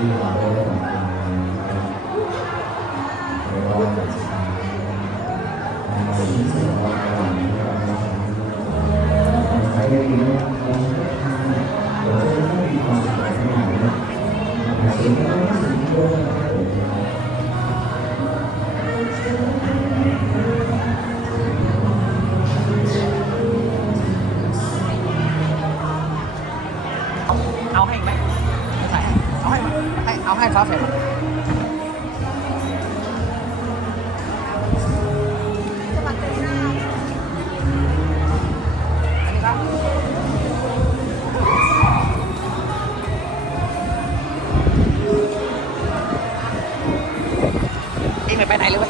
Yeah. ไม่ไปไหนเลยเว้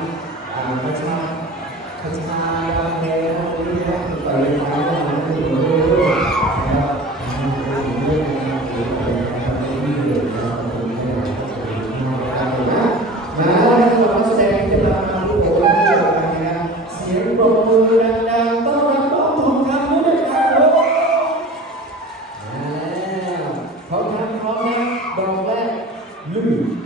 Hallelujah